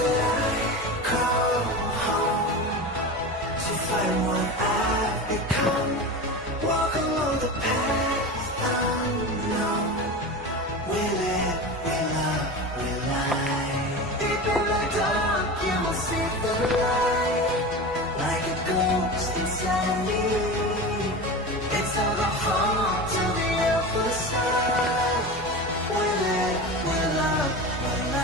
that I call home to find what I've become. Walk along the path unknown. Will it, will I, will I? Deep in the dark, you will see the light. Like a ghost inside me. It's all the home to the other side. Will it, will I, will I?